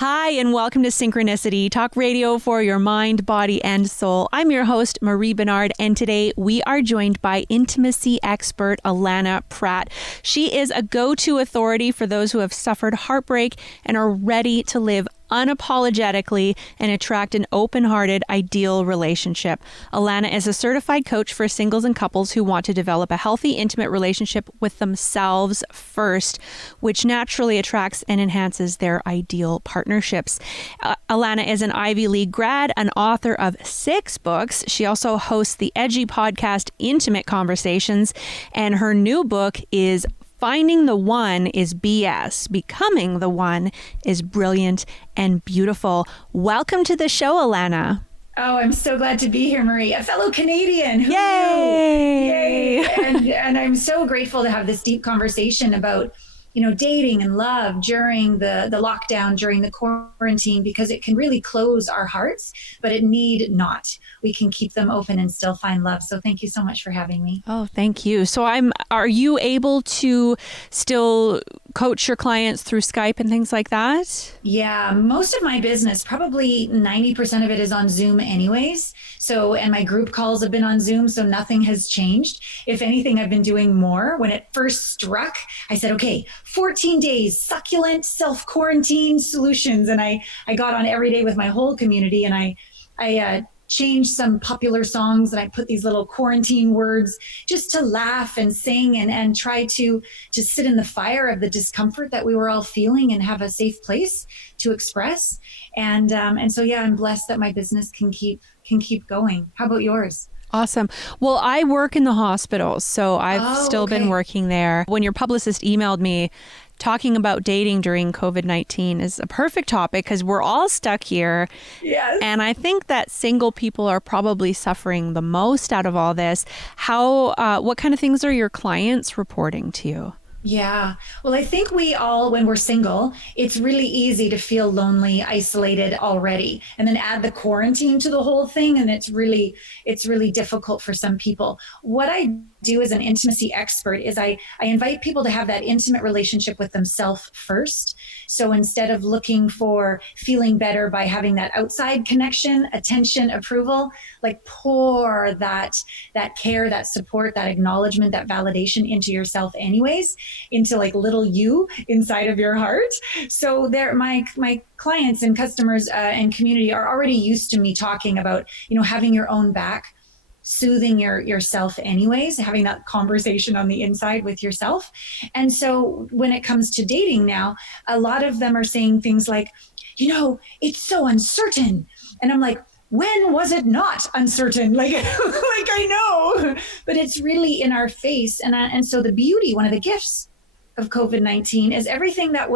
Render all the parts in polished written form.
Hi, and welcome to Synchronicity, talk radio for your mind, body, and soul. I'm your host, Marie Benard, and today we are joined by intimacy expert Allana Pratt. She is a go-to authority for those who have suffered heartbreak and are ready to live unapologetically and attract an open-hearted, ideal relationship. Allana is a certified coach for singles and couples who want to develop a healthy, intimate relationship with themselves first, which naturally attracts and enhances their ideal partnerships. Allana is an Ivy League grad, an author of 6 books. She also hosts the edgy podcast Intimate Conversations, and her new book is Finding the One is BS. Becoming the One is Brilliant and Beautiful. Welcome to the show, Allana. Oh, I'm so glad to be here, Marie, a fellow Canadian. Who Yay! knew? Yay! And I'm so grateful to have this deep conversation about, dating and love during the lockdown, during the quarantine, because it can really close our hearts, but it need not. We can keep them open and still find love. So thank you so much for having me. Oh, thank you. So are you able to still coach your clients through Skype and things like that? Yeah, most of my business, probably 90% of it is on Zoom anyways. And my group calls have been on Zoom, so nothing has changed. If anything, I've been doing more. When it first struck, I said, okay, 14 days, succulent self-quarantine solutions. And I got on every day with my whole community, and I changed some popular songs, and I put these little quarantine words just to laugh and sing and try to sit in the fire of the discomfort that we were all feeling and have a safe place to express. And so, yeah, I'm blessed that my business can keep going. How about yours? Awesome. Well, I work in the hospital, so I've still been working there. When your publicist emailed me, talking about dating during COVID-19 is a perfect topic because we're all stuck here. Yes. And I think that single people are probably suffering the most out of all this. What kind of things are your clients reporting to you? Yeah. Well, I think we all, when we're single, it's really easy to feel lonely, isolated already, and then add the quarantine to the whole thing. And it's really difficult for some people. What I do as an intimacy expert is I invite people to have that intimate relationship with themselves first. So instead of looking for feeling better by having that outside connection, attention, approval, like pour that care, that support, that acknowledgement, that validation into yourself anyways, into like little you inside of your heart. So my clients and customers and community are already used to me talking about, having your own back, soothing yourself anyways, having that conversation on the inside with yourself. And so when it comes to dating now, a lot of them are saying things like, it's so uncertain. And I'm like, when was it not uncertain? Like I know, but it's really in our face. And so the beauty, one of the gifts of COVID-19 is everything that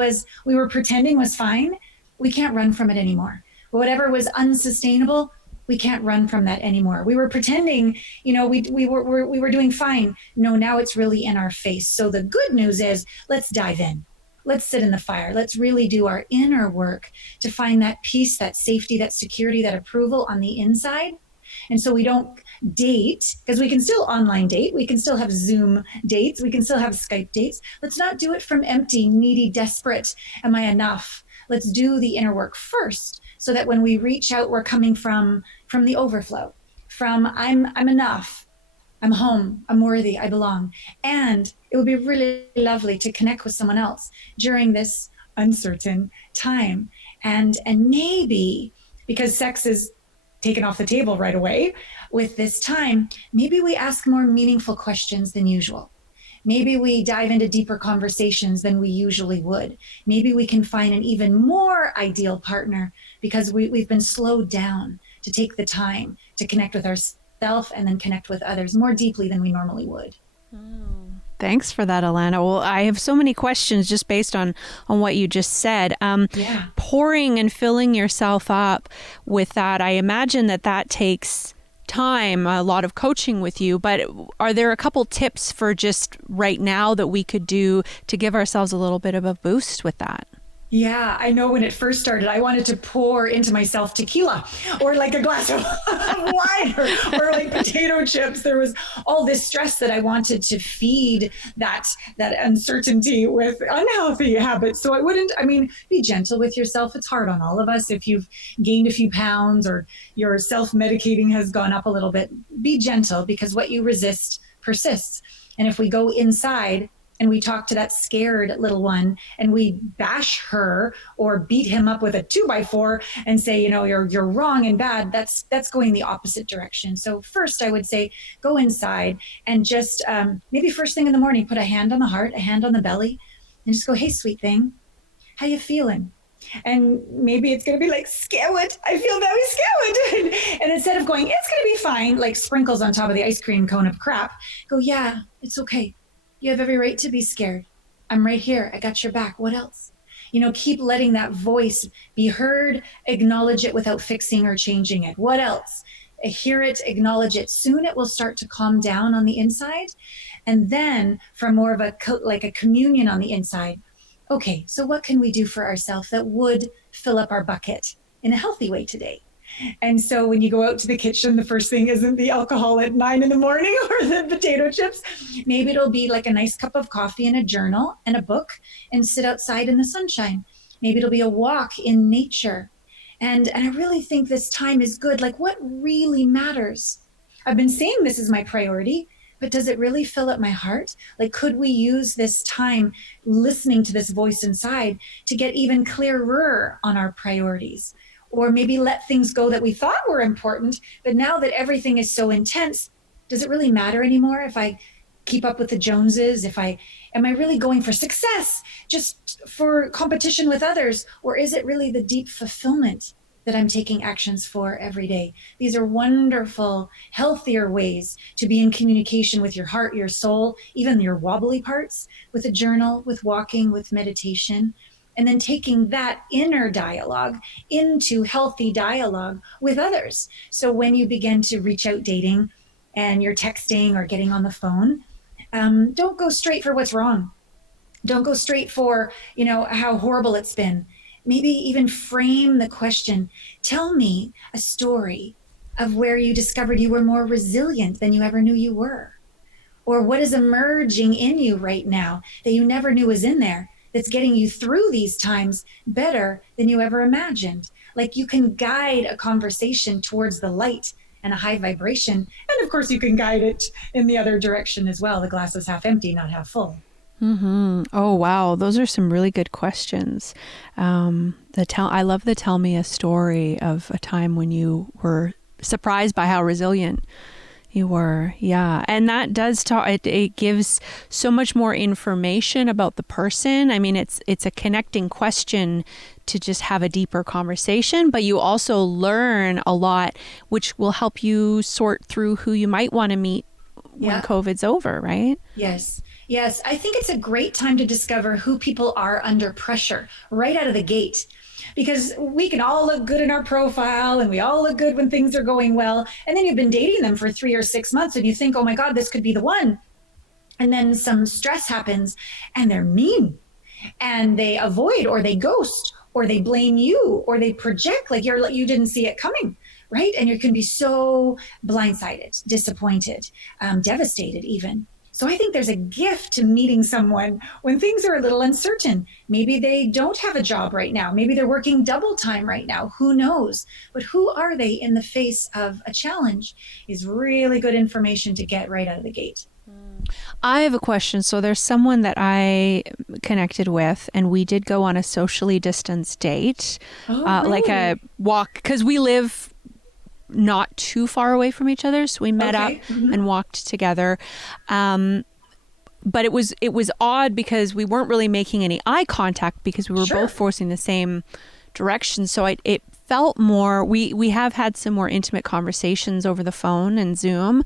we were pretending was fine. We can't run from it anymore. Whatever was unsustainable, we can't run from that anymore. We were pretending, we were doing fine. No, now it's really in our face. So the good news is, let's dive in. Let's sit in the fire. Let's really do our inner work to find that peace, that safety, that security, that approval on the inside. And so we don't date, because we can still online date. We can still have Zoom dates. We can still have Skype dates. Let's not do it from empty, needy, desperate. Am I enough? Let's do the inner work first, so that when we reach out, we're coming from the overflow, from I'm enough. I'm home, I'm worthy, I belong. And it would be really lovely to connect with someone else during this uncertain time. And maybe, because sex is taken off the table right away with this time, maybe we ask more meaningful questions than usual. Maybe we dive into deeper conversations than we usually would. Maybe we can find an even more ideal partner because we've been slowed down to take the time to connect with ourselves and then connect with others more deeply than we normally would. Thanks for that, Allana. Well, I have so many questions just based on what you just said. Pouring and filling yourself up with that, I imagine that takes time, a lot of coaching with you, but are there a couple tips for just right now that we could do to give ourselves a little bit of a boost with that? Yeah, I know when it first started, I wanted to pour into myself tequila or like a glass of wine or like potato chips. There was all this stress that I wanted to feed that uncertainty with unhealthy habits. So be gentle with yourself. It's hard on all of us. If you've gained a few pounds or your self-medicating has gone up a little bit, be gentle, because what you resist persists. And if we go inside and we talk to that scared little one and we bash her or beat him up with a 2x4 and say, you're wrong and bad, that's going the opposite direction. So first I would say, go inside and just maybe first thing in the morning, put a hand on the heart, a hand on the belly, and just go, hey, sweet thing, how you feeling? And maybe it's going to be like, scared. I feel very scared. And instead of going, it's going to be fine, like sprinkles on top of the ice cream cone of crap, go, yeah, it's okay. You have every right to be scared. I'm right here. I got your back. What else? Keep letting that voice be heard, acknowledge it without fixing or changing it. What else? Hear it, acknowledge it. Soon it will start to calm down on the inside. And then from more of a communion on the inside, okay, so what can we do for ourselves that would fill up our bucket in a healthy way today? And so when you go out to the kitchen, the first thing isn't the alcohol at 9 a.m. or the potato chips. Maybe it'll be like a nice cup of coffee and a journal and a book and sit outside in the sunshine. Maybe it'll be a walk in nature. And I really think this time is good. Like, what really matters? I've been saying this is my priority, but does it really fill up my heart? Like, could we use this time listening to this voice inside to get even clearer on our priorities? Or maybe let things go that we thought were important, but now that everything is so intense, does it really matter anymore if I keep up with the Joneses? Am I really going for success, just for competition with others? Or is it really the deep fulfillment that I'm taking actions for every day? These are wonderful, healthier ways to be in communication with your heart, your soul, even your wobbly parts, with a journal, with walking, with meditation. And then taking that inner dialogue into healthy dialogue with others. So when you begin to reach out dating and you're texting or getting on the phone, don't go straight for what's wrong. Don't go straight for, how horrible it's been. Maybe even frame the question. Tell me a story of where you discovered you were more resilient than you ever knew you were. Or what is emerging in you right now that you never knew was in there, that's getting you through these times better than you ever imagined. Like, you can guide a conversation towards the light and a high vibration. And of course, you can guide it in the other direction as well. The glass is half empty, not half full. Mm-hmm. Oh, wow. Those are some really good questions. I love the tell me a story of a time when you were surprised by how resilient you were. Yeah. And that does it gives so much more information about the person. I mean, it's a connecting question to just have a deeper conversation, but you also learn a lot, which will help you sort through who you might want to meet when COVID's over, right? Yes. Yes. I think it's a great time to discover who people are under pressure right out of the gate. Because we can all look good in our profile and we all look good when things are going well. And then you've been dating them for 3 or 6 months and you think, oh my God, this could be the one. And then some stress happens and they're mean and they avoid or they ghost or they blame you or they project like you didn't see it coming, right? And you can be so blindsided, disappointed, devastated even. So I think there's a gift to meeting someone when things are a little uncertain. Maybe they don't have a job right now. Maybe they're working double time right now. Who knows? But who are they in the face of a challenge is really good information to get right out of the gate. I have a question. So there's someone that I connected with and we did go on a socially distanced date, really? Like a walk, because we live not too far away from each other, so we met up and walked together, but it was odd because we weren't really making any eye contact because we were both forcing the same direction. So it felt more, we have had some more intimate conversations over the phone and Zoom,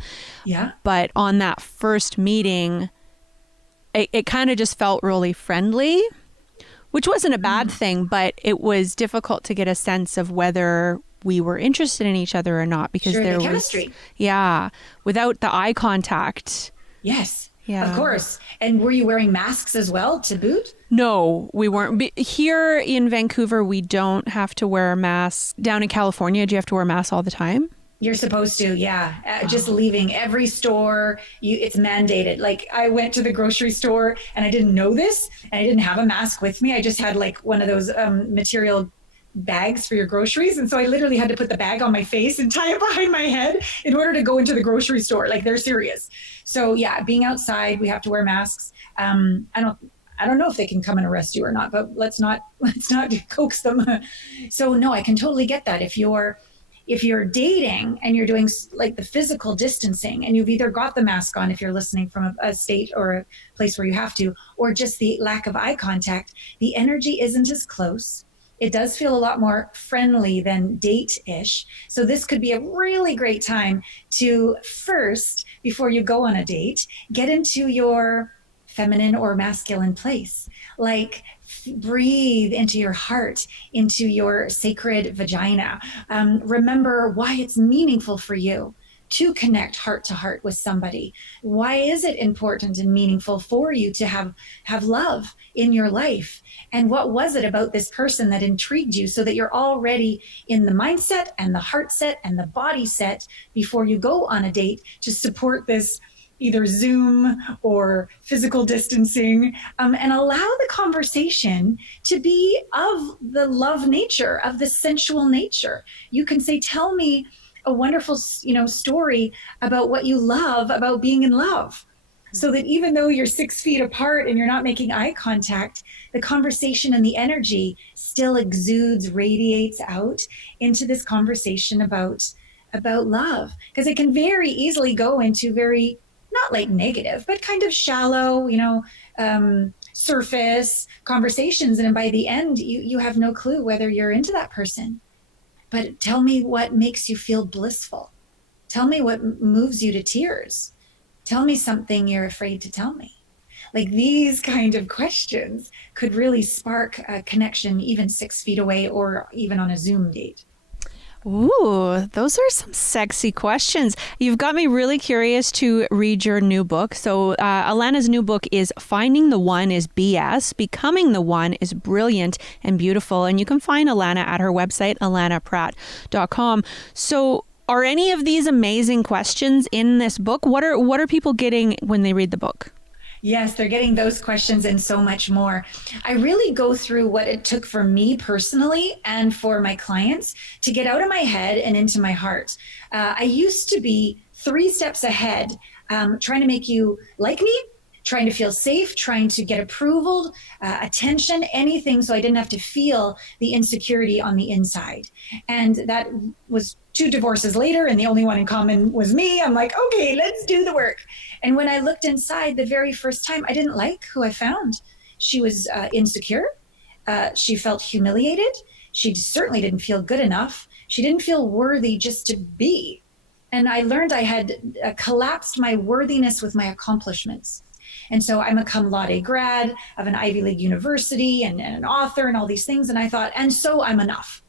but on that first meeting it kind of just felt really friendly, which wasn't a bad thing, but it was difficult to get a sense of whether we were interested in each other or not because there was chemistry. Without the eye contact. Yes. Yeah. Of course. And were you wearing masks as well to boot? No, we weren't. Here in Vancouver, we don't have to wear a mask. Down in California, do you have to wear a mask all the time? You're supposed to, yeah. Just leaving every store, it's mandated. Like I went to the grocery store and I didn't know this, and I didn't have a mask with me. I just had like one of those material bags for your groceries. And so I literally had to put the bag on my face and tie it behind my head in order to go into the grocery store. Like they're serious. So yeah, being outside, we have to wear masks. I don't know if they can come and arrest you or not, but let's not coax them. So no, I can totally get that. If you're dating and you're doing like the physical distancing, and you've either got the mask on if you're listening from a state or a place where you have to, or just the lack of eye contact, the energy isn't as close. It does feel a lot more friendly than date-ish. So this could be a really great time to first, before you go on a date, get into your feminine or masculine place. Like breathe into your heart, into your sacred vagina. Remember why it's meaningful for you to connect heart to heart with somebody. Why is it important and meaningful for you to have love in your life? And what was it about this person that intrigued you, so that you're already in the mindset and the heart set and the body set before you go on a date to support this either Zoom or physical distancing, and allow the conversation to be of the love nature, of the sensual nature. You can say, tell me a wonderful, story about what you love about being in love. So that even though you're 6 feet apart and you're not making eye contact, the conversation and the energy still exudes, radiates out into this conversation about love. Because it can very easily go into very, not like negative, but kind of shallow, surface conversations. And by the end, you have no clue whether you're into that person. But tell me what makes you feel blissful. Tell me what moves you to tears. Tell me something you're afraid to tell me. Like these kind of questions could really spark a connection even 6 feet away or even on a Zoom date. Ooh, those are some sexy questions. You've got me really curious to read your new book. So Allana's new book is Finding the One is BS, Becoming the One is Brilliant and Beautiful. And you can find Allana at her website, allanapratt.com. So are any of these amazing questions in this book? What are people getting when they read the book? Yes, they're getting those questions and so much more. I really go through what it took for me personally and for my clients to get out of my head and into my heart. I used to be 3 steps ahead, trying to make you like me, trying to feel safe, trying to get approval, attention, anything, so I didn't have to feel the insecurity on the inside. And that was 2 divorces later, and the only one in common was me. I'm like, okay, let's do the work. And when I looked inside the very first time, I didn't like who I found. She was insecure. She felt humiliated. She certainly didn't feel good enough. She didn't feel worthy just to be. And I learned I had collapsed my worthiness with my accomplishments. And so I'm a cum laude grad of an Ivy League university and an author and all these things. And I thought, and so I'm enough.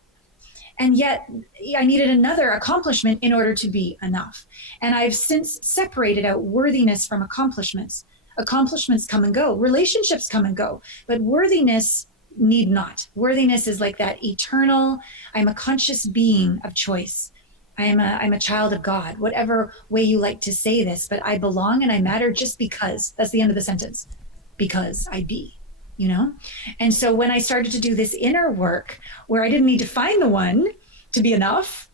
And yet I needed another accomplishment in order to be enough. And I've since separated out worthiness from accomplishments. Accomplishments come and go. Relationships come and go. But worthiness need not. Worthiness is like that eternal, I'm a conscious being of choice. I'm a child of God, whatever way you like to say this, but I belong and I matter just because. That's the end of the sentence. Because I be. And so when I started to do this inner work where I didn't need to find the one to be enough,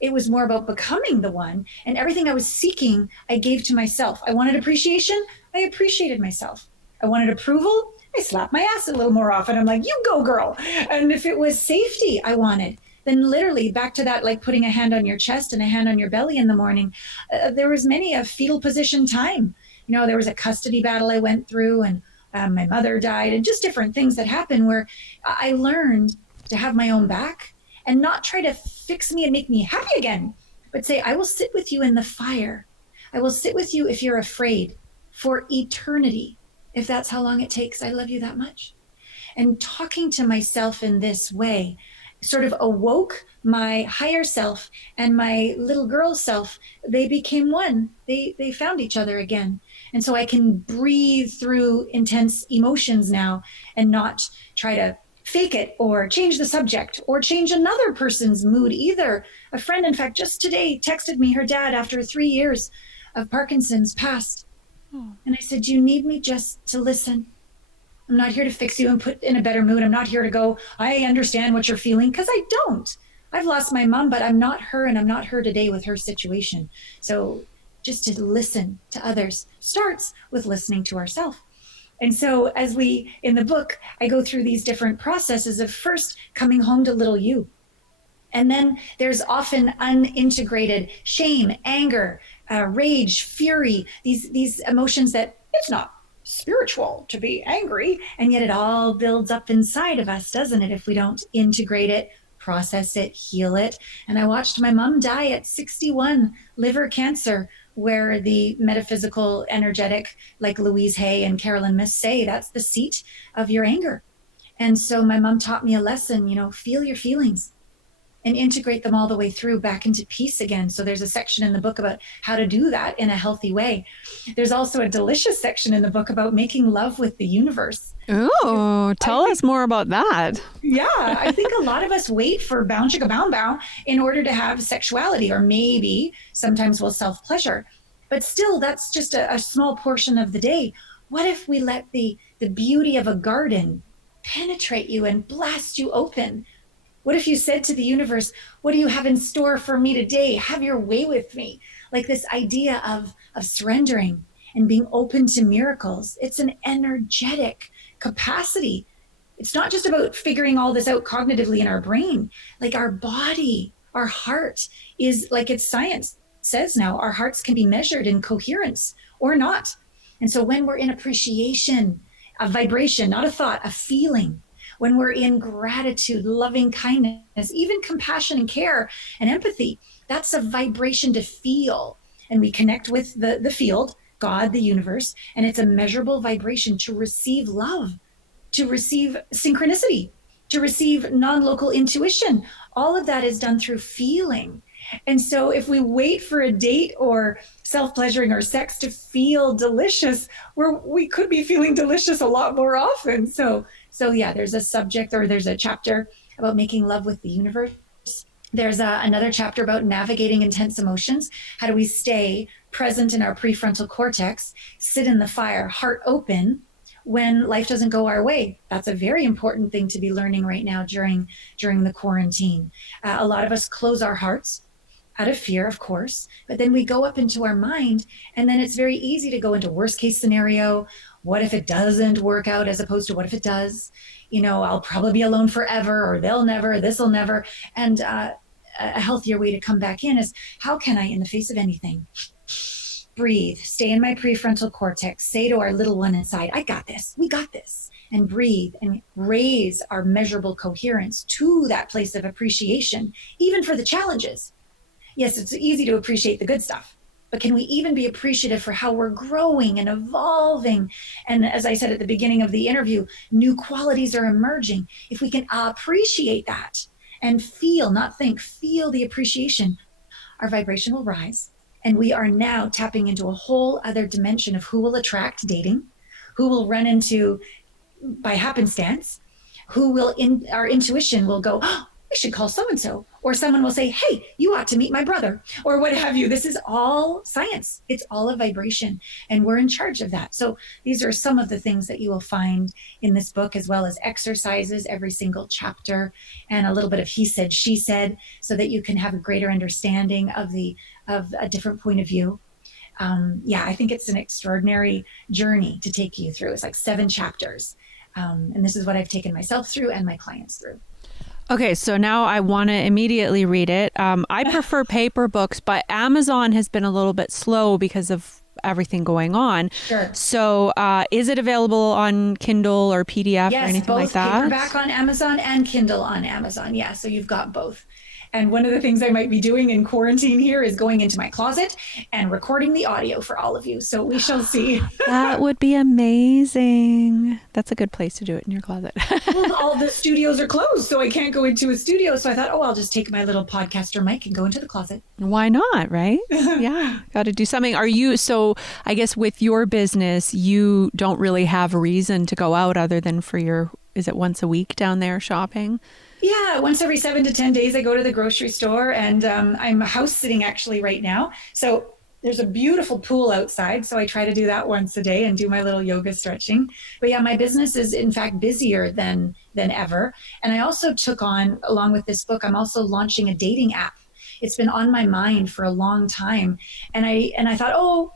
it was more about becoming the one. And everything I was seeking, I gave to myself. I wanted appreciation. I appreciated myself. I wanted approval. I slapped my ass a little more often. I'm like, you go, girl. And if it was safety I wanted, then literally back to that, like putting a hand on your chest and a hand on your belly in the morning, there was many a fetal position time. There was a custody battle I went through, and my mother died, and just different things that happened where I learned to have my own back and not try to fix me and make me happy again, but say, I will sit with you in the fire. I will sit with you if you're afraid for eternity. If that's how long it takes, I love you that much. And talking to myself in this way sort of awoke my higher self and my little girl self. They became one. They found each other again. And so I can breathe through intense emotions now and not try to fake it or change the subject or change another person's mood either. A friend, in fact, just today texted me her dad after 3 years of Parkinson's passed. Oh. And I said, "Do you need me just to listen? I'm not here to fix you and put in a better mood. I'm not here to go, I understand what you're feeling," because I don't. I've lost my mom, but I'm not her, and I'm not her today with her situation. So just to listen to others starts with listening to ourselves. And so as in the book, I go through these different processes of first coming home to little you. And then there's often unintegrated shame, anger, rage, fury, these emotions that it's not spiritual to be angry. And yet it all builds up inside of us, doesn't it? If we don't integrate it, process it, heal it. And I watched my mom die at 61, liver cancer, where the metaphysical, energetic, like Louise Hay and Carolyn Myss say, that's the seat of your anger. And so my mom taught me a lesson, feel your feelings and integrate them all the way through back into peace again. So there's a section in the book about how to do that in a healthy way. There's also a delicious section in the book about making love with the universe. Oh, tell us more about that. Yeah, I think a lot of us wait for bow chicka bow in order to have sexuality, or maybe sometimes we'll self-pleasure. But still, that's just a small portion of the day. What if we let the beauty of a garden penetrate you and blast you open? What if you said to the universe, what do you have in store for me today? Have your way with me. Like this idea of surrendering and being open to miracles. It's an energetic capacity. It's not just about figuring all this out cognitively in our brain. Like our body, our heart is, like it's science says now, our hearts can be measured in coherence or not. And so when we're in appreciation, a vibration, not a thought, a feeling, when we're in gratitude, loving kindness, even compassion and care and empathy, that's a vibration to feel. And we connect with the field, God, the universe, and it's a measurable vibration to receive love, to receive synchronicity, to receive non-local intuition. All of that is done through feeling. And so if we wait for a date or self-pleasuring or sex to feel delicious, we could be feeling delicious a lot more often. So yeah, there's a subject, or there's a chapter about making love with the universe. There's another chapter about navigating intense emotions. How do we stay present in our prefrontal cortex, sit in the fire, heart open, when life doesn't go our way? That's a very important thing to be learning right now during the quarantine. A lot of us close our hearts out of fear, of course, but then we go up into our mind, and then it's very easy to go into worst case scenario. What if it doesn't work out, as opposed to what if it does? I'll probably be alone forever, or they'll never, this'll never. And a healthier way to come back in is, how can I, in the face of anything, breathe, stay in my prefrontal cortex, say to our little one inside, I got this, we got this, and breathe and raise our measurable coherence to that place of appreciation, even for the challenges. Yes, it's easy to appreciate the good stuff, but can we even be appreciative for how we're growing and evolving? And as I said at the beginning of the interview, new qualities are emerging. If we can appreciate that and feel, not think, feel the appreciation, our vibration will rise. And we are now tapping into a whole other dimension of who will attract dating, who will run into by happenstance, our intuition will go, oh, we should call so-and-so. Or someone will say, hey, you ought to meet my brother, or what have you. This is all science. It's all a vibration, and we're in charge of that. So these are some of the things that you will find in this book, as well as exercises, every single chapter, and a little bit of he said, she said, so that you can have a greater understanding of a different point of view. I think it's an extraordinary journey to take you through. It's like 7 chapters. And this is what I've taken myself through and my clients through. Okay, so now I want to immediately read it. I prefer paper books, but Amazon has been a little bit slow because of everything going on. Sure. So is it available on Kindle or PDF or anything like that? Yes, both paperback on Amazon and Kindle on Amazon. Yeah, so you've got both. And one of the things I might be doing in quarantine here is going into my closet and recording the audio for all of you. So we shall see. That would be amazing. That's a good place to do it, in your closet. Well, all the studios are closed, so I can't go into a studio. So I thought, I'll just take my little podcaster mic and go into the closet. Why not, right? Yeah, got to do something. So I guess with your business, you don't really have a reason to go out other than for is it once a week down there shopping? Yeah, once every 7 to 10 days, I go to the grocery store, and I'm house sitting actually right now. So there's a beautiful pool outside. So I try to do that once a day and do my little yoga stretching. But yeah, my business is in fact busier than ever. And I also took on, along with this book, I'm also launching a dating app. It's been on my mind for a long time. And I thought,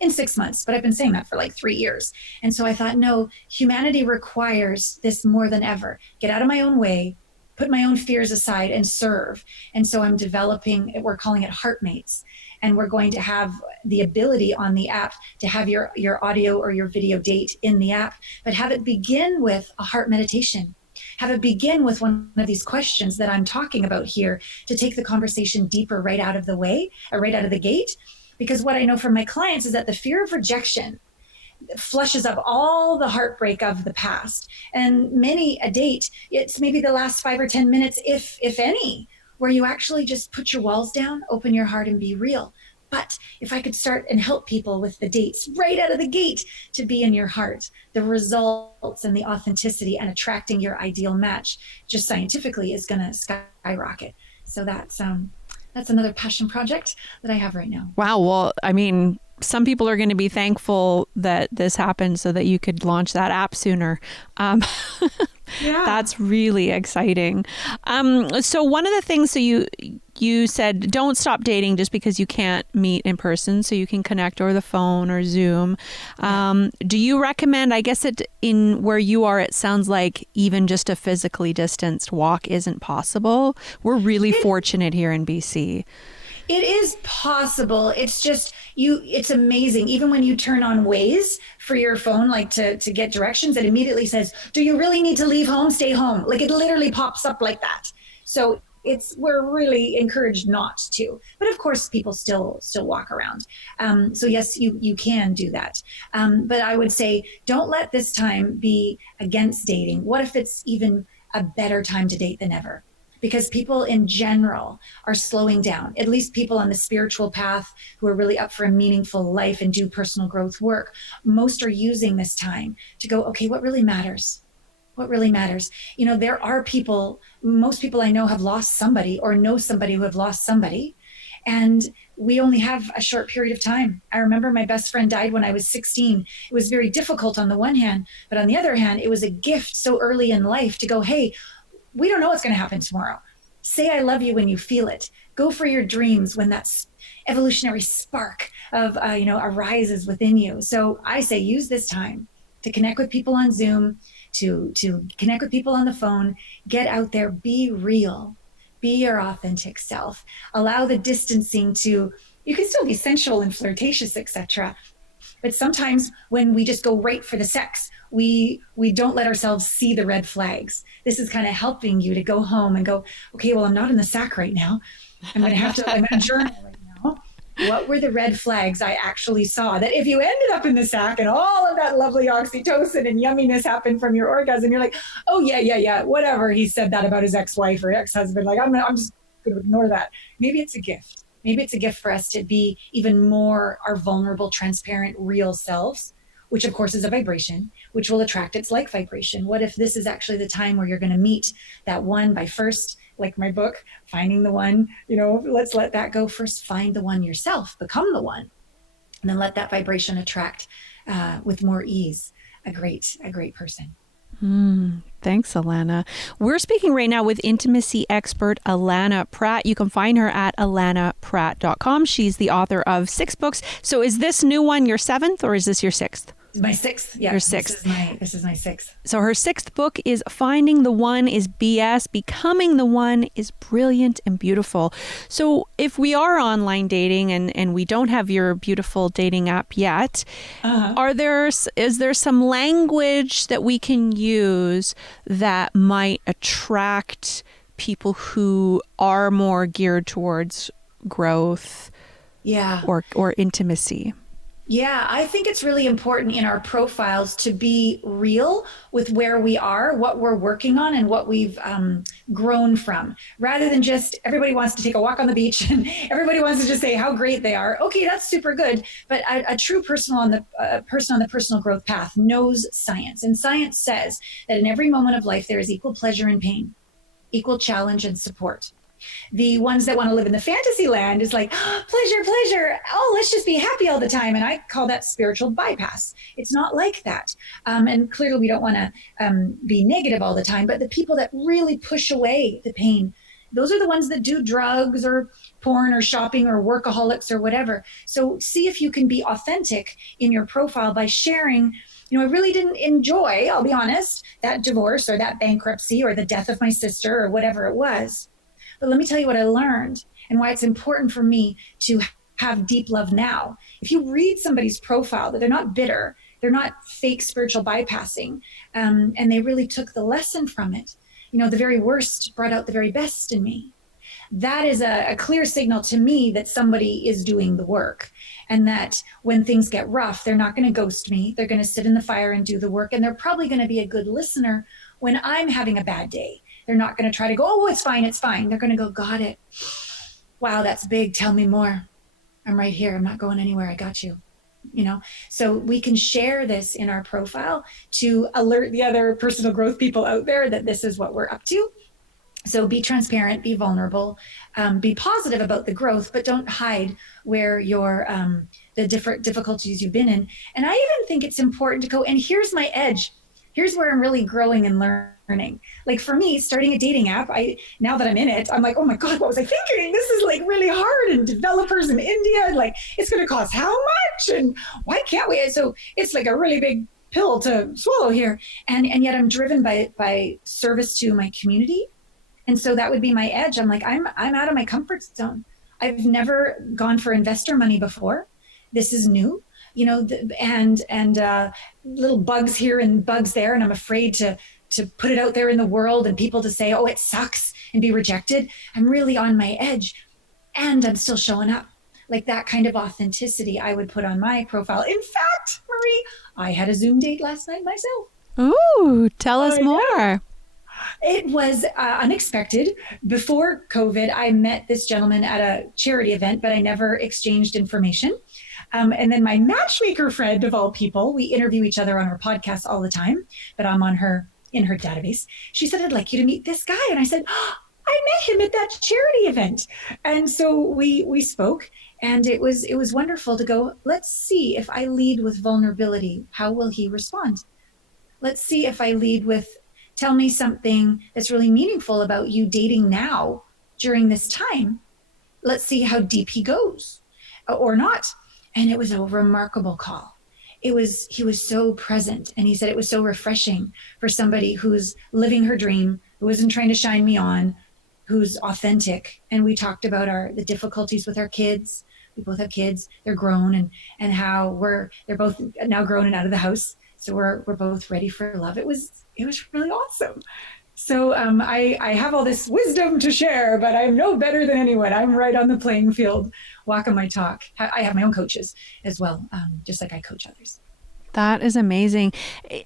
in 6 months, but I've been saying that for like 3 years. And so I thought, no, humanity requires this more than ever. Get out of my own way, put my own fears aside and serve. And so I'm developing, we're calling it Heartmates. And we're going to have the ability on the app to have your audio or your video date in the app, but have it begin with a heart meditation. Have it begin with one of these questions that I'm talking about here to take the conversation deeper right out of the way, or right out of the gate. Because what I know from my clients is that the fear of rejection flushes up all the heartbreak of the past. And many a date, it's maybe the last 5 or 10 minutes, if any, where you actually just put your walls down, open your heart and be real. But if I could start and help people with the dates right out of the gate to be in your heart, the results and the authenticity and attracting your ideal match just scientifically is going to skyrocket. So that's another passion project that I have right now. Wow. Well, I mean, some people are going to be thankful that this happened so that you could launch that app sooner. Yeah. That's really exciting. So one of the things, so you said don't stop dating just because you can't meet in person, so you can connect over the phone or Zoom. Do you recommend, I guess in where you are, it sounds like even just a physically distanced walk isn't possible. We're really fortunate here in BC. It is possible. It's just it's amazing. Even when you turn on Waze for your phone, like to get directions, it immediately says, do you really need to leave home? Stay home. Like it literally pops up like that. So we're really encouraged not to. But of course, people still walk around. So yes, you can do that. But I would say, don't let this time be against dating. What if it's even a better time to date than ever? Because people in general are slowing down, at least people on the spiritual path who are really up for a meaningful life and do personal growth work. Most are using this time to go, okay, what really matters? What really matters? You know, there are most people I know have lost somebody or know somebody who have lost somebody. And we only have a short period of time. I remember my best friend died when I was 16. It was very difficult on the one hand, but on the other hand, it was a gift so early in life to go, hey, we don't know what's going to happen tomorrow. Say I love you when you feel it. Go for your dreams when that evolutionary spark of arises within you. So I say use this time to connect with people on Zoom, to connect with people on the phone. Get out there, be real, be your authentic self. Allow the distancing you can still be sensual and flirtatious, etc. But sometimes when we just go right for the sex, we don't let ourselves see the red flags. This is kind of helping you to go home and go, okay, well, I'm not in the sack right now. I'm going to journal right now. What were the red flags I actually saw? That if you ended up in the sack and all of that lovely oxytocin and yumminess happened from your orgasm, you're like, oh yeah, whatever. He said that about his ex-wife or ex-husband. Like, I'm just going to ignore that. Maybe it's a gift. Maybe it's a gift for us to be even more our vulnerable, transparent, real selves, which of course is a vibration, which will attract its like vibration. What if this is actually the time where you're going to meet that one by first, like my book, finding the one, let's let that go first. Find the one yourself, become the one, and then let that vibration attract with more ease a great person. Thanks, Allana. We're speaking right now with intimacy expert Allana Pratt. You can find her at allanapratt.com. She's the author of 6 books. So is this new one your 7th or is this your 6th? My sixth. Yeah. Your sixth. This is my sixth. So her sixth book is Finding the One is BS, Becoming the One is Brilliant and Beautiful. So if we are online dating and we don't have your beautiful dating app yet, is there some language that we can use that might attract people who are more geared towards growth or intimacy? Yeah, I think it's really important in our profiles to be real with where we are, what we're working on, and what we've grown from, rather than just everybody wants to take a walk on the beach and everybody wants to just say how great they are. Okay, that's super good. But a true person on the personal growth path knows science. And science says that in every moment of life, there is equal pleasure and pain, equal challenge and support. The ones that want to live in the fantasy land is like, pleasure, pleasure. Oh, let's just be happy all the time. And I call that spiritual bypass. It's not like that. And clearly we don't want to be negative all the time. But the people that really push away the pain, those are the ones that do drugs or porn or shopping or workaholics or whatever. So see if you can be authentic in your profile by sharing. I really didn't enjoy, I'll be honest, that divorce or that bankruptcy or the death of my sister or whatever it was. But let me tell you what I learned and why it's important for me to have deep love now. If you read somebody's profile, that they're not bitter, they're not fake spiritual bypassing, and they really took the lesson from it. The very worst brought out the very best in me. That is a clear signal to me that somebody is doing the work, and that when things get rough, they're not going to ghost me. They're going to sit in the fire and do the work, and they're probably going to be a good listener when I'm having a bad day. They're not going to try to go, oh, it's fine, it's fine. They're going to go, got it. Wow, that's big. Tell me more. I'm right here. I'm not going anywhere. I got you. So we can share this in our profile to alert the other personal growth people out there that this is what we're up to. So be transparent, be vulnerable, be positive about the growth, but don't hide where the different difficulties you've been in. And I even think it's important to go, and here's my edge. Here's where I'm really growing and learning. Like for me, starting a dating app, now that I'm in it, I'm like, oh my God, what was I thinking? This is like really hard, and developers in India, like it's going to cost how much? And why can't we? So it's like a really big pill to swallow here. And yet I'm driven by service to my community. And so that would be my edge. I'm like, I'm out of my comfort zone. I've never gone for investor money before. This is new. And little bugs here and bugs there. And I'm afraid to put it out there in the world and people to say, oh, it sucks and be rejected. I'm really on my edge and I'm still showing up. Like that kind of authenticity I would put on my profile. In fact, Marie, I had a Zoom date last night myself. Ooh, tell us more. It was unexpected. Before COVID, I met this gentleman at a charity event, but I never exchanged information. And then my matchmaker friend of all people, we interview each other on our podcast all the time, but I'm in her database. She said, I'd like you to meet this guy. And I said, oh, I met him at that charity event. And so we spoke, and it was wonderful to go, let's see if I lead with vulnerability, how will he respond? Let's see if I lead with, tell me something that's really meaningful about you dating now during this time. Let's see how deep he goes or not. And it was a remarkable call. He was so present. And he said it was so refreshing for somebody who's living her dream, who isn't trying to shine me on, who's authentic. And we talked about the difficulties with our kids. We both have kids. They're grown and how they're both now grown and out of the house. So we're both ready for love. It was really awesome. So I have all this wisdom to share, but I'm no better than anyone. I'm right on the playing field, walking my talk. I have my own coaches as well, just like I coach others. That is amazing.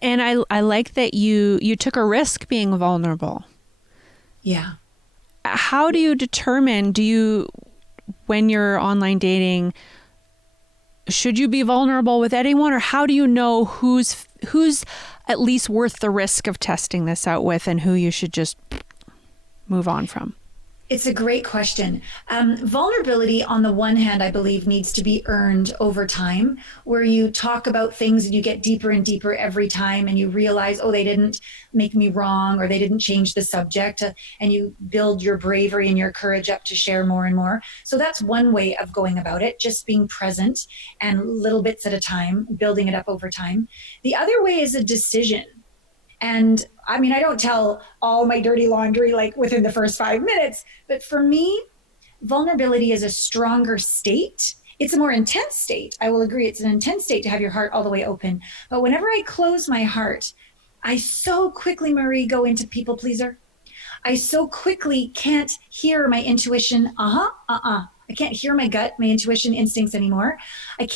And I like that you took a risk being vulnerable. Yeah. How do you determine, when you're online dating, should you be vulnerable with anyone, or how do you know who's at least worth the risk of testing this out with and who you should just move on from? It's a great question. Vulnerability, on the one hand, I believe needs to be earned over time, where you talk about things and you get deeper and deeper every time, and you realize, oh, they didn't make me wrong, or they didn't change the subject, and you build your bravery and your courage up to share more and more. So that's one way of going about it, just being present and little bits at a time, building it up over time. The other way is a decision. And I mean, I don't tell all my dirty laundry like within the first 5 minutes, but for me, vulnerability is a stronger state. It's a more intense state. I will agree. It's an intense state to have your heart all the way open. But whenever I close my heart, I so quickly, Marie, go into people pleaser. I so quickly can't hear my intuition. I can't hear my gut, my intuition, instincts anymore. I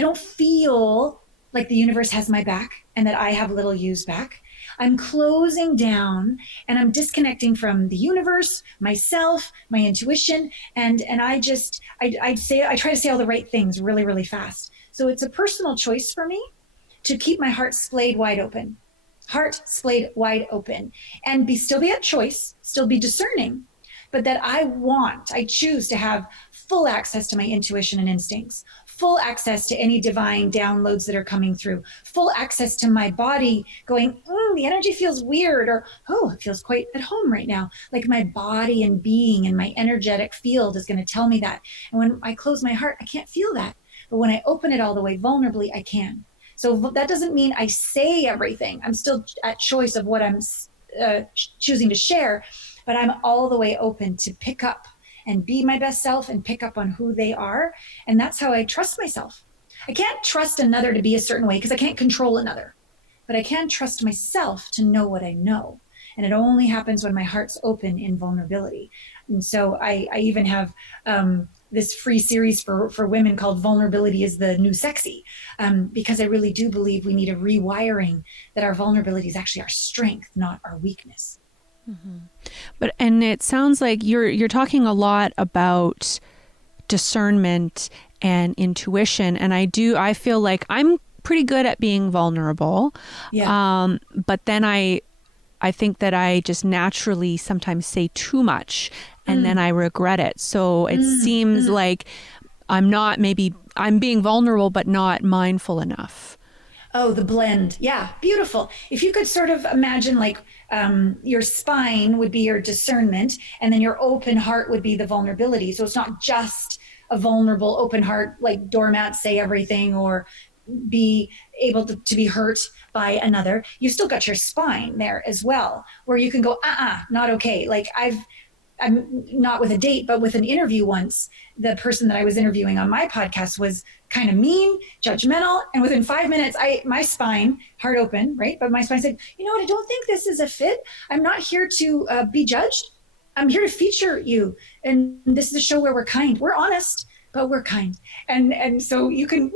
don't feel like the universe has my back and that I have little U's back. I'm closing down and I'm disconnecting from the universe, myself, my intuition. And I try to say all the right things really, really fast. So it's a personal choice for me to keep my heart splayed wide open, and still be at choice, still be discerning, but that I choose to have full access to my intuition and instincts, full access to any divine downloads that are coming through, full access to my body going, the energy feels weird, or, oh, it feels quite at home right now. Like my body and being and my energetic field is going to tell me that. And when I close my heart, I can't feel that. But when I open it all the way vulnerably, I can. So that doesn't mean I say everything. I'm still at choice of what I'm choosing to share, but I'm all the way open to pick up and be my best self and pick up on who they are. And that's how I trust myself. I can't trust another to be a certain way because I can't control another, but I can trust myself to know what I know. And it only happens when my heart's open in vulnerability. And so I even have this free series for women called Vulnerability is the New Sexy, because I really do believe we need a rewiring that our vulnerability is actually our strength, not our weakness. Mm-hmm. And it sounds like you're talking a lot about discernment and intuition. And I feel like I'm pretty good at being vulnerable. Yeah. But then I think that I just naturally sometimes say too much and then I regret it. So it seems like I'm being vulnerable, but not mindful enough. Oh, the blend. Yeah. Beautiful. If you could sort of imagine like your spine would be your discernment, and then your open heart would be the vulnerability. So it's not just a vulnerable open heart, like doormat, say everything, or be able to be hurt by another. You still got your spine there as well, where you can go, not okay. Like I'm not with a date, but with an interview once, the person that I was interviewing on my podcast was kind of mean, judgmental. And within 5 minutes, my spine, heart open, right? But my spine said, you know what? I don't think this is a fit. I'm not here to be judged. I'm here to feature you. And this is a show where we're kind. We're honest, but we're kind. And so you can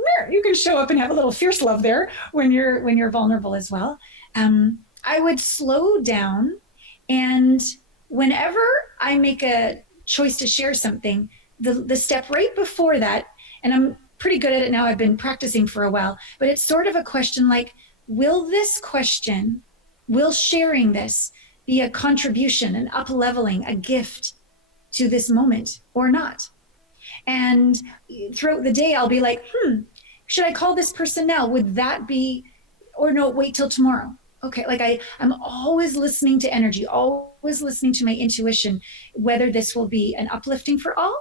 show up and have a little fierce love there when you're vulnerable as well. I would slow down, and whenever I make a choice to share something, the step right before that, and I'm pretty good at it now, I've been practicing for a while, but it's sort of a question like, will sharing this be a contribution, an up-leveling, a gift to this moment or not? And throughout the day, I'll be like, should I call this person now? Would that be, or no, wait till tomorrow? Okay, like I'm always listening to energy, always listening to my intuition, whether this will be an uplifting for all,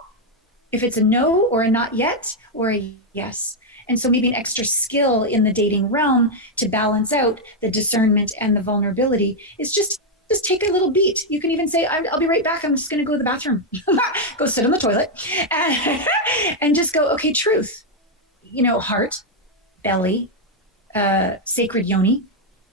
if it's a no or a not yet or a yes. And so maybe an extra skill in the dating realm to balance out the discernment and the vulnerability is just take a little beat. You can even say, I'll be right back. I'm just going to go to the bathroom, go sit on the toilet and just go, okay, truth, heart, belly, sacred yoni,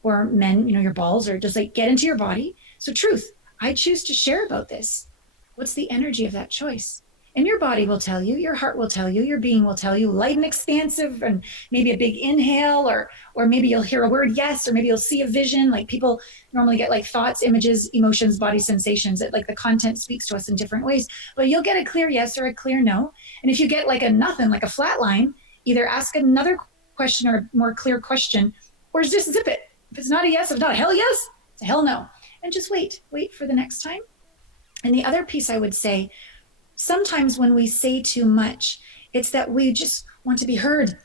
or men, your balls, or just like get into your body. So truth, I choose to share about this. What's the energy of that choice? And your body will tell you, your heart will tell you, your being will tell you, light and expansive, and maybe a big inhale, or maybe you'll hear a word yes, or maybe you'll see a vision. Like people normally get like thoughts, images, emotions, body sensations, that like the content speaks to us in different ways, but you'll get a clear yes or a clear no. And if you get like a nothing, like a flat line, either ask another question or a more clear question, or just zip it. If it's not a yes, if it's not a hell yes, it's a hell no. And just wait for the next time. And the other piece I would say, sometimes when we say too much, it's that we just want to be heard.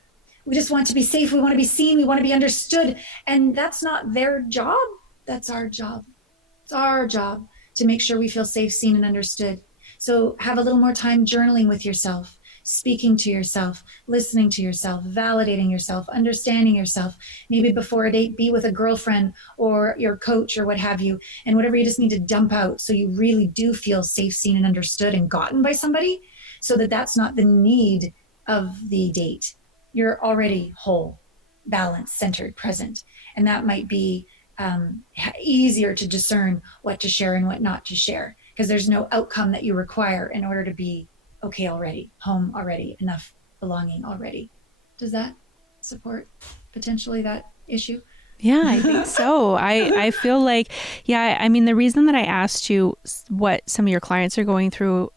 We just want to be safe. We want to be seen. We want to be understood. And that's not their job. That's our job. It's our job to make sure we feel safe, seen, and understood. So have a little more time journaling with yourself, speaking to yourself, listening to yourself, validating yourself, understanding yourself. Maybe before a date, be with a girlfriend or your coach or what have you, and whatever you just need to dump out so you really do feel safe, seen, and understood and gotten by somebody, so that that's not the need of the date. You're already whole, balanced, centered, present. And that might be easier to discern what to share and what not to share, because there's no outcome that you require in order to be okay already, home already, enough belonging already. Does that support potentially that issue? Yeah, I think so. I feel like, yeah, I mean, the reason that I asked you what some of your clients are going through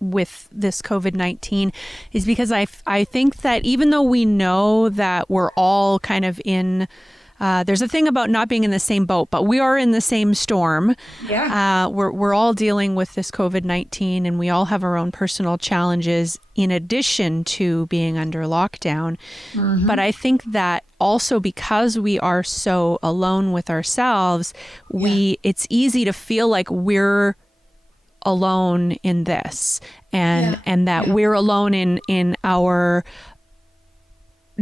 with this COVID-19 is because I think that even though we know that we're all kind of in, there's a thing about not being in the same boat, but we are in the same storm. Yeah. We're all dealing with this COVID-19, and we all have our own personal challenges in addition to being under lockdown. Mm-hmm. But I think that also because we are so alone with ourselves, it's easy to feel like we're alone in this, and that we're alone in our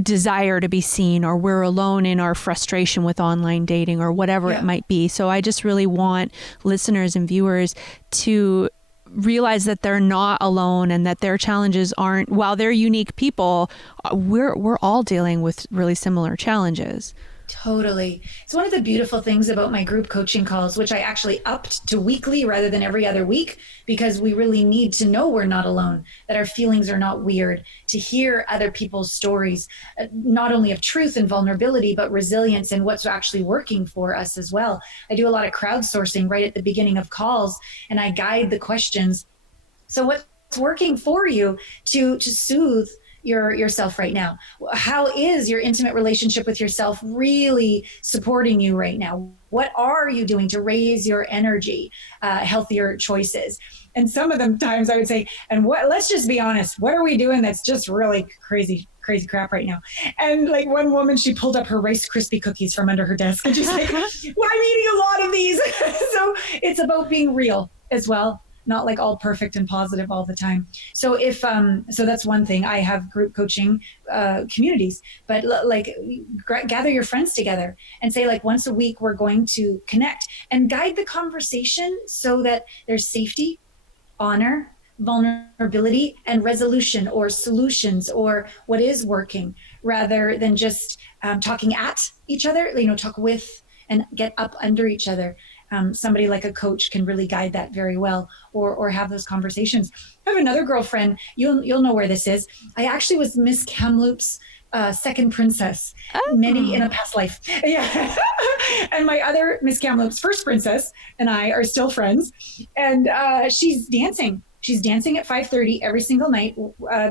desire to be seen, or we're alone in our frustration with online dating or whatever it might be. So I just really want listeners and viewers to realize that they're not alone, and that their challenges aren't, while they're unique people, we're all dealing with really similar challenges. Totally. It's one of the beautiful things about my group coaching calls, which I actually upped to weekly rather than every other week, because we really need to know we're not alone, that our feelings are not weird, to hear other people's stories, not only of truth and vulnerability, but resilience and what's actually working for us as well. I do a lot of crowdsourcing right at the beginning of calls, and I guide the questions. So what's working for you to soothe yourself right now? How is your intimate relationship with yourself really supporting you right now? What are you doing to raise your energy, healthier choices? And some of them times I would say, and let's just be honest, what are we doing that's just really crazy crap right now? And like one woman, she pulled up her Rice Krispie cookies from under her desk and she's like, well, I'm eating a lot of these. So it's about being real as well, not like all perfect and positive all the time. So so that's one thing. I have group coaching communities, but gather your friends together and say, like, once a week, we're going to connect and guide the conversation so that there's safety, honor, vulnerability, and resolution or solutions or what is working, rather than just talking at each other, talk with and get up under each other. Somebody like a coach can really guide that very well, or have those conversations. I have another girlfriend, you'll know where this is. I actually was Miss Kamloops' second princess in a past life. Yeah. And my other Miss Kamloops' first princess and I are still friends. And she's dancing. She's dancing at 5:30 every single night,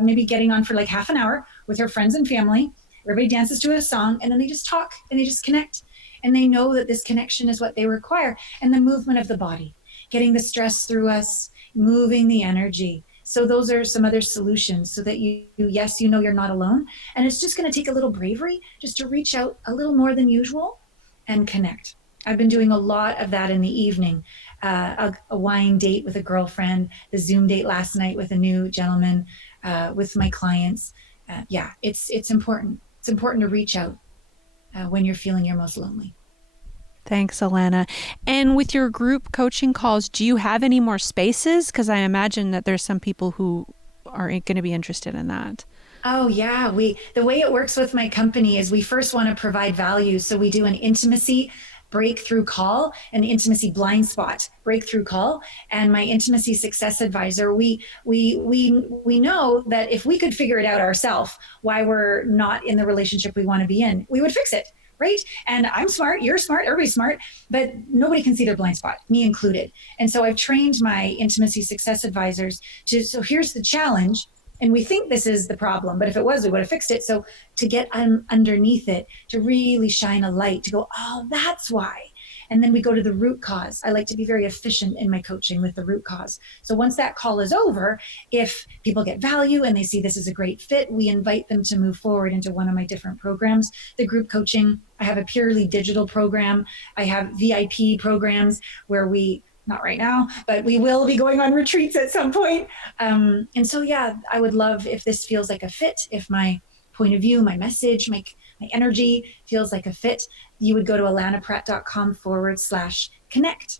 maybe getting on for like half an hour with her friends and family. Everybody dances to a song, and then they just talk and they just connect. And they know that this connection is what they require. And the movement of the body, getting the stress through us, moving the energy. So those are some other solutions so that you're not alone. And it's just going to take a little bravery just to reach out a little more than usual and connect. I've been doing a lot of that in the evening, a wine date with a girlfriend, the Zoom date last night with a new gentleman, with my clients. It's important. It's important to reach out when you're feeling your most lonely. Thanks, Allana. And with your group coaching calls, do you have any more spaces? Because I imagine that there's some people who are going to be interested in that. Oh, yeah. The way it works with my company is we first want to provide value. So we do an intimacy breakthrough call, an intimacy blind spot breakthrough call. And my intimacy success advisor, we know that if we could figure it out ourselves, why we're not in the relationship we want to be in, we would fix it. Right? And I'm smart, you're smart, everybody's smart, but nobody can see their blind spot, me included. And so I've trained my intimacy success advisors so here's the challenge. And we think this is the problem, but if it was, we would have fixed it. So to get underneath it, to really shine a light, to go, oh, that's why. And then we go to the root cause. I like to be very efficient in my coaching with the root cause. So once that call is over, if people get value and they see this is a great fit, we invite them to move forward into one of my different programs. The group coaching, I have a purely digital program. I have VIP programs where we, not right now, but we will be going on retreats at some point. And so, yeah, I would love if this feels like a fit, if my point of view, my message, my energy feels like a fit, you would go to allanapratt.com/connect.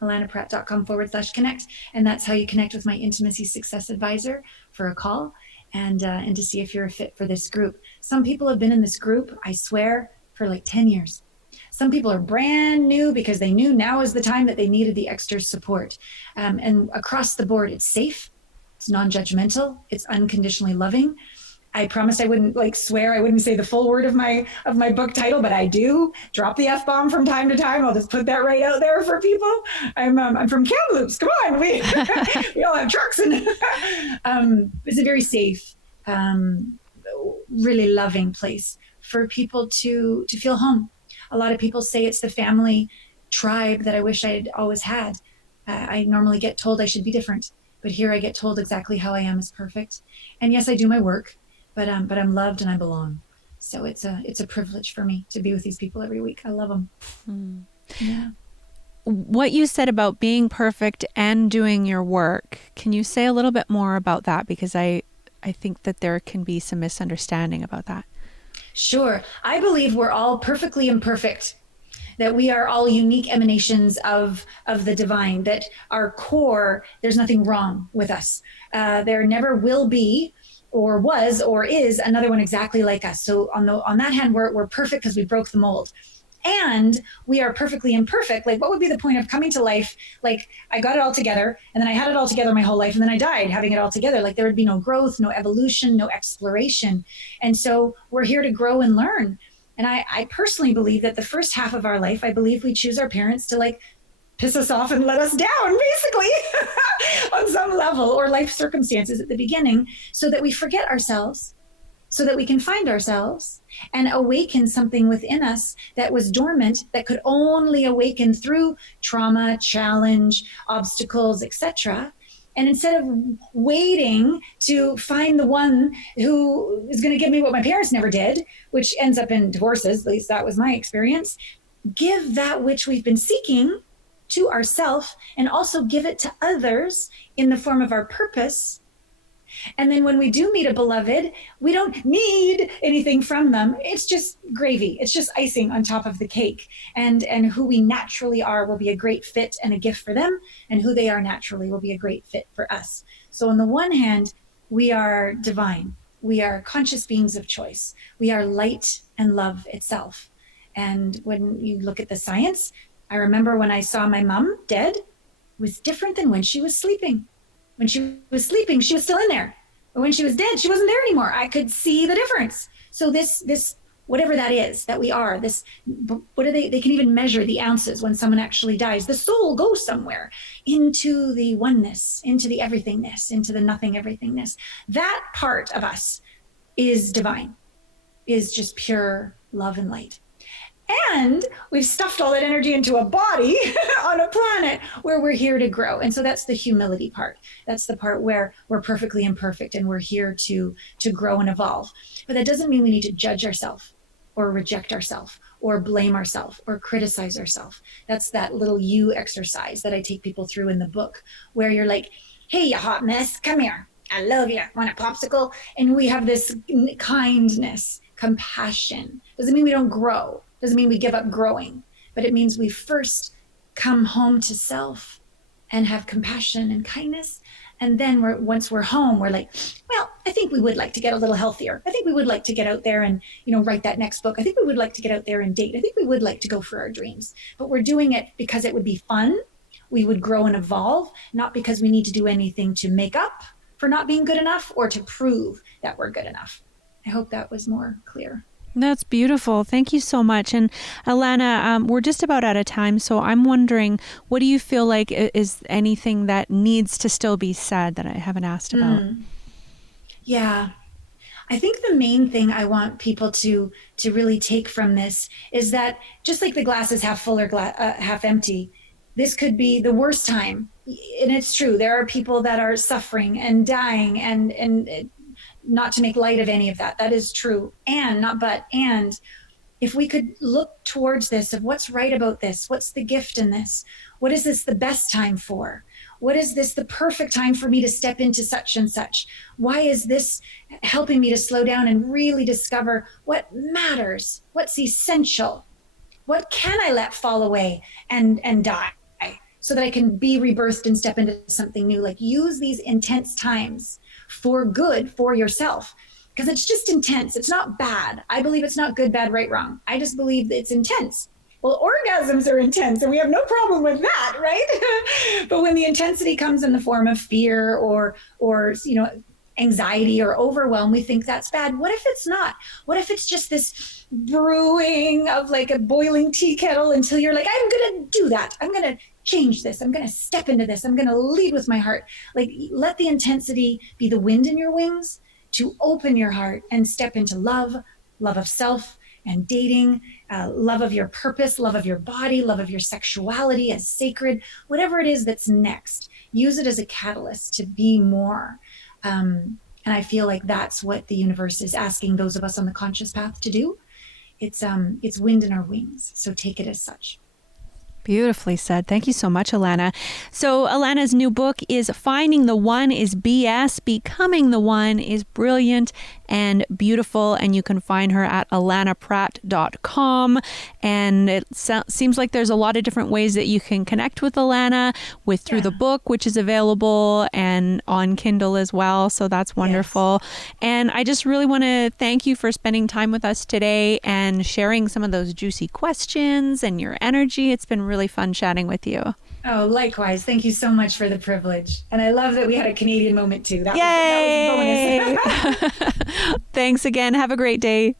allanapratt.com/connect. And that's how you connect with my intimacy success advisor for a call and to see if you're a fit for this group. Some people have been in this group, I swear, for like 10 years. Some people are brand new because they knew now is the time that they needed the extra support. And across the board, it's safe, it's non-judgmental, it's unconditionally loving. I promised I wouldn't swear. I wouldn't say the full word of my book title, but I do drop the F-bomb from time to time. I'll just put that right out there for people. I'm from Kamloops. Come on, we all have trucks, and it's a very safe, really loving place for people to feel home. A lot of people say it's the family tribe that I wish I'd always had. I normally get told I should be different, but here I get told exactly how I am is perfect. And yes, I do my work. But I'm loved and I belong. So it's a privilege for me to be with these people every week. I love them. Yeah. What you said about being perfect and doing your work, can you say a little bit more about that? Because I think that there can be some misunderstanding about that. Sure. I believe we're all perfectly imperfect, that we are all unique emanations of the divine, that our core, there's nothing wrong with us. There never will be or was or is another one exactly like us. So on that hand, we're perfect because we broke the mold. And we are perfectly imperfect. Like, what would be the point of coming to life? Like, I got it all together, and then I had it all together my whole life, and then I died having it all together. Like, there would be no growth, no evolution, no exploration. And so we're here to grow and learn. And I personally believe that the first half of our life, I believe we choose our parents to piss us off and let us down, basically, on some level, or life circumstances at the beginning, so that we forget ourselves, so that we can find ourselves and awaken something within us that was dormant, that could only awaken through trauma, challenge, obstacles, etc. And instead of waiting to find the one who is going to give me what my parents never did, which ends up in divorces, at least that was my experience, give that which we've been seeking to ourselves, and also give it to others in the form of our purpose. And then when we do meet a beloved, we don't need anything from them. It's just gravy. It's just icing on top of the cake. And who we naturally are will be a great fit and a gift for them. And who they are naturally will be a great fit for us. So on the one hand, we are divine. We are conscious beings of choice. We are light and love itself. And when you look at the science, I remember when I saw my mom dead, it was different than when she was sleeping. When she was sleeping, she was still in there. But when she was dead, she wasn't there anymore. I could see the difference. So this whatever that is that we are, what are they can even measure the ounces when someone actually dies. The soul goes somewhere into the oneness, into the everythingness, into the nothing everythingness. That part of us is divine, is just pure love and light. And we've stuffed all that energy into a body on a planet where we're here to grow. And so that's the humility part. That's the part where we're perfectly imperfect and we're here to grow and evolve. But that doesn't mean we need to judge ourselves or reject ourselves or blame ourselves or criticize ourselves. That's that little you exercise that I take people through in the book, where you're like, hey, you hot mess, come here. I love you. Want a popsicle? And we have this kindness, compassion. Doesn't mean we don't grow. Doesn't mean we give up growing, but it means we first come home to self and have compassion and kindness. And then once we're home, we're like, well, I think we would like to get a little healthier. I think we would like to get out there and, write that next book. I think we would like to get out there and date. I think we would like to go for our dreams, but we're doing it because it would be fun. We would grow and evolve, not because we need to do anything to make up for not being good enough or to prove that we're good enough. I hope that was more clear. That's beautiful. Thank you so much. And Allana, we're just about out of time. So I'm wondering, what do you feel like is anything that needs to still be said that I haven't asked about? Yeah. I think the main thing I want people to really take from this is that just like the glass is half full or half empty, this could be the worst time. And it's true. There are people that are suffering and dying, and not to make light of any of that. That is true. And if we could look towards this of what's right about this, what's the gift in this? What is this the best time for? What is this the perfect time for me to step into such and such? Why is this helping me to slow down and really discover what matters? What's essential? What can I let fall away and die so that I can be rebirthed and step into something new? Like, use these intense times for good for yourself. Because it's just intense. It's not bad. I believe it's not good, bad, right, wrong. I just believe that it's intense. Well, orgasms are intense, and we have no problem with that, right? But when the intensity comes in the form of fear or anxiety or overwhelm, we think that's bad. What if it's not? What if it's just this brewing of like a boiling tea kettle until you're like, I'm going to do that. I'm going to change this. I'm going to step into this. I'm going to lead with my heart. Like, let the intensity be the wind in your wings to open your heart and step into love of self and dating, love of your purpose, love of your body, love of your sexuality as sacred, whatever it is that's next. Use it as a catalyst to be more. And I feel like that's what the universe is asking those of us on the conscious path to do. It's wind in our wings. So take it as such. Beautifully said. Thank you so much, Allana. So Allana's new book is Finding the One is BS, Becoming the One is Brilliant and Beautiful. And you can find her at allanapratt.com. And it seems like there's a lot of different ways that you can connect with Allana through the book, which is available and on Kindle as well. So that's wonderful. Yes. And I just really want to thank you for spending time with us today and sharing some of those juicy questions and your energy. It's been really fun chatting with you. Oh, likewise. Thank you so much for the privilege. And I love that we had a Canadian moment too. That was a bonus. Thanks again. Have a great day.